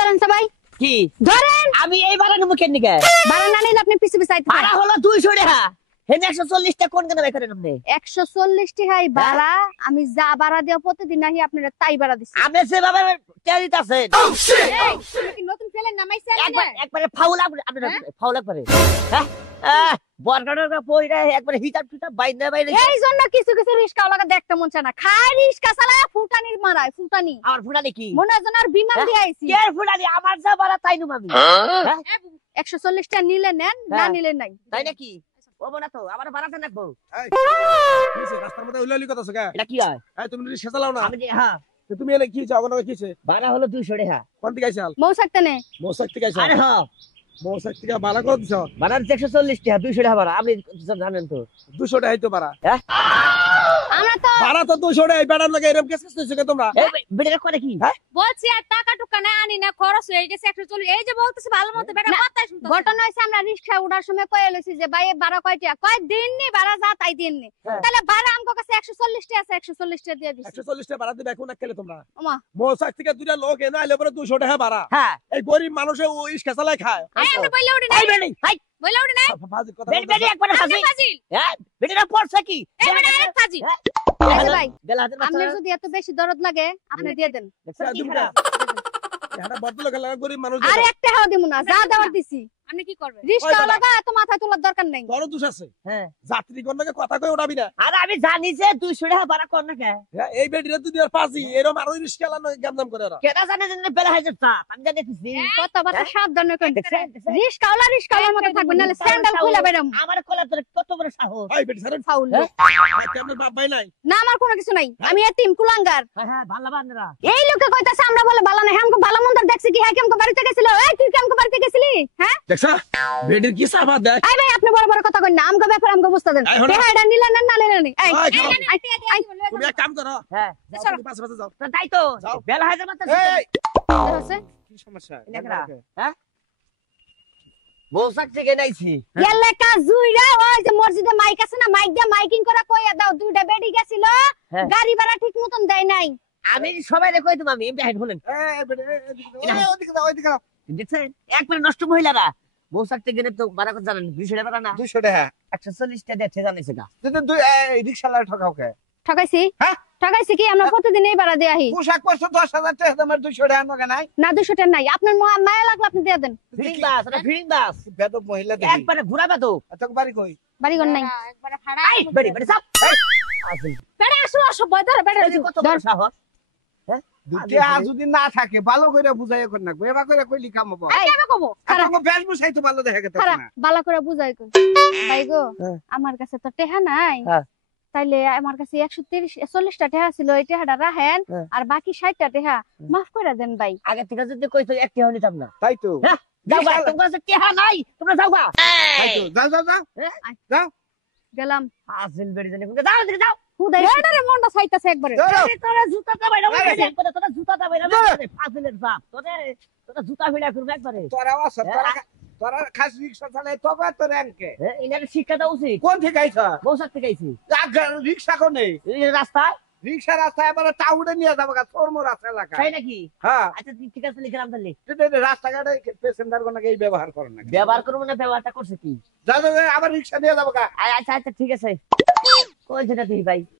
ধরেন সবাই কি ধরেন। আমি এই ভাড়া নেবো কেন নিকে? ভাড়া না নিলে আপনি পিছে পিছে আইতে ভাড়া হলো 200 টাকা। হেন 140 টাকা কোন কেন বাই করেন আপনি? 140 টাকাই ভাড়া। আমি যা ভাড়া দেব প্রতিদিন নাহি আপনারা তাই ভাড়া দিছি। আপনি সেভাবে টেরিত আছেন। এই তুমি কি নতুন ফেলেন নামাইছেন না? একবারে ফাউল আপনি ফাউল একবারে। হ্যাঁ বরগাড়া পয়রা একবারে হিটার ফিটার বাইনা বাইরে। এই জন্য কিছু কিছু রিস্কা লাগা দেখতে মন চায় না। খাই রিস্কা চালায় ফুটানির মারায় ফুটানি। আমার ফুটানি কি? মনে হয় যেন আর বিমান দিয়ে আইছি। কে ফুটানি? আমার যা ভাড়া তাই নুম আমি। হ্যাঁ 140 টাকা নিলে নেন, না নিলে নাই। তাই নাকি? ও বনা তো আমার ভাড়াটা রাখবো। এই কিছে রাস্তার মধ্যে উলালি কথা আছে কা? এটা কি হয়? এই তুমি রিকশা চালাও না? আমি যে হ্যাঁ তো তুমি এনে কি চাও না কিছে? ভাড়া হলো 200 টাকা। কোন দিকে আইছাল? মৌ সাকতে নে। মোসাক থেকে আইছাল? আরে হ্যাঁ মোসাক থেকে ভাড়া কত দিছ? ভাড়া 140 টাকা 200 টাকা ভাড়া। আপনি জানেন তো 200 টাকা হইতো ভাড়া। হ্যাঁ আমরা তো ভাড়া তো 200 টাকা। এই বেড়ার লাগে এরকম কেস কেস হইছে কে তোমরা? এই বেটা করে কি? হ্যাঁ বলছি আর টাকা টুকা না আনি না খরচ হয়ে গেছে 140। এই যে বলতেছি ভালো মতো বেটা না, কথাই শুনতে ঘটনা হইছে আমরা রিকশা উঠার সময় কয়ে লইছি যে ভাই ভাড়া কয় টাকা? কয় দিন নি ভাড়া যা তাই দিন নি। হ্যাঁ। তাহলে ভাড়া আমগো কাছে 140 টাকা আছে, 140 টাকা দিয়ে দিছি। 140 টাকা ভাড়া দিবে এখন না খেলে তোমরা? ওমা মোসাক থেকে দুইটা লোক এনে আইলে পরে 200 টাকা ভাড়া। হ্যাঁ এই গরিব মানুষে ও রিকশা চালায় খায়। এই আমরা বইলে উঠি এই নাই বেটি হাই বইলে উঠি নাই ফাজিল কথা বেটি বেটি একবারে আপনি ফাঁসি। ফাজিল হ্যাঁ বেটিটা পড়ছে কি? এই বেটা আরেক ফাজিল এই যে ভাই বেলা হাতে আপনার যদি এত বেশি দরদ লাগে আপনি দিয়ে দেন। দেখছেন কি তুমি খারাপ? এটা বদল লাগা গরিব মানুষ। আর একটা টাকাও দিমু না, যা দেওয়ার দিছি। আপনি কি করবেন? রিকশা ওই লাগা এত মাথায় তোলার দরকার নাই। বড় দোষ আছে। হ্যাঁ যাত্রীগণ নাকি কথা কই উঠাবি না। আর আমি জানি যে 200 টাকা ভাড়া কর না কে? হ্যাঁ, এই বেটিরা তুই আর পাজি এরকম আরো রিকশা চালানো গামদাম করে ওরা। কেডা জানে যে বেলা হাই যাচ্ছে? আমি জানিতেছি। কথাবার্তা সাবধানে করেন। দেখছেন দেখছেন? রিকশাওয়ালার মতো থাকবেন নাহলে স্যান্ডেল খুলে বেরাম। আমার কলা তোর কত বড় সাহস? এই বেটি সারেন। ফাউল হ্যাঁ? আমার বাপ ভাই নাই। না আমার কোনো কিছু নাই। আমি এতিম কুলাঙ্গার। হ্যাঁ হ্যাঁ ভালো বান্ধরা। এই লোকে কইতাছে আমরা বলে ভালো না। হ্যাঁ আমগো ভালো মন্দ দেখছি কি? হ্যাঁ কেমন বাড়িতে গেছিল? এই তুই কেমন বাড়িতে গেছিলি? হ্যাঁ দেখছা বেটির কি সাফা দেখ। এই ভাই আপনি বড় বড় কথা কই না। আমগো ব্যাপার আমগো বুঝতা দেন। এই হলো। হ্যাঁ এটা নিলেন না না নিলেন না। এই ওই খাও। এই তুমি এক কাম করো। হ্যাঁ যাও, তুমি পাশে পাশে যাও। তো তাই তো যাও। বেলা হাই যাচ্ছে। এই হচ্ছে কি সমস্যা? দেখরা হ্যাঁ বউসাক থেকে নাইছি। এলাকা জুইরা ওই যে মসজিদে মাইক আছে না, মাইক দিয়ে মাইকিং করা কইয়া দাও। দুইটা বেডি গেছিল, হ্যাঁ। গাড়ি ভাড়া ঠিক মতন দেয় নাই। আমি সবাই কই তুমি আমি এমনি হাইট বলেন এই বেটি ওইদিকে যাও ওইদিকে যাও। দেখছেন একবারে নষ্ট মহিলারা বউসাক থেকে গেলে তো ভাড়া কত জানেন? 200 টাকা ভাড়া না 200 টাকা। 140 টাকা দিতে জানিস না? যদি দুই রিকশাওয়ালা ঠকাও কে? ঠকাইছি? হ্যাঁ? ঠকাইছি কি? আমরা প্রতিদিন এই ভাড়া দিয়ে আহি। পোশাক পরছো 10,000 টাকা তোমার 200 টাকা নগে নাই? না 200 টাকা নাই। আপনার মায়া লাগলে আপনি দিয়ে দেন। ফিরিং বাস এটা ফিরিং বাস বেদব মহিলা দেখি। একবারে ঘুরাবে তো। আচ্ছা বাড়ি কই? বাড়িঘর নাই। একবারে ফাড়া এই বেড়ি বেড়ি সব আসল বেটা আসো আসো বয় ধরে বেটা এই কত বড় সাহস? দুটিয়া যদি না থাকে ভালো করে বুঝাই কর না। এবার করে কইলি কাম হবে। এই কেন কব খারাপ তোমার বেশভূষাই তো ভালো দেখা গেছে খারাপ না। বালা করে বুঝাই কই। ভাই গো হ্যাঁ। আমার কাছে তো টেহা নাই। হ্যাঁ। তাইলে আমার কাছে 140 টা টেহা ছিল। এই টেহাটা রাখেন হ্যাঁ। আর বাকি 60 টা টেহা মাফ করে দেন ভাই। আগে থেকে যদি কইতো একটি হলি নিতাম না। তাই তো। হ্যাঁ যাও গা তোমার কাছে টিহা নাই তোমরা যাও গা। তাই তো। যাও যাও যাও। যাও। গেলাম আসল বেড়ি জানি কোন যাও দিকে যাও। হুদাই এটারে মনটা চাইতাছে একবারে। যাও। আরে তোরা জুতাটা বাইরা আরে। একবারে তোরা জুতাটা বাইরা যাও। ফাজিলের বাপ তোরা জুতা ভিড়া করবে একবারে। তোরা আছে তোরা খাস রিকশা চালায় তবে তো র্যাঙ্কে। হ্যাঁ ইনারে শিক্ষা দেওয়া উচিত। কোন থেকে আইছা? বউসাক থেকে আইছি রিকশা কোনে? এই রাস্তায় রিকশা রাস্তায় এবারে টাউনে নিয়ে যাবো গা চরমো রাস্তা এলাকা। তাই নাকি? হ্যাঁ আচ্ছা ঠিক আছে লিখলাম তাহলে রাস্তাঘাটে প্যাসেঞ্জার কোনাকে এই ব্যবহার করে না। ব্যবহার করবো না ব্যবহারটা করছে কি? যাও যাও আবার রিকশা নিয়ে যাবো গা। আচ্ছা আচ্ছা ঠিক আছে কই যেটা তুই ভাই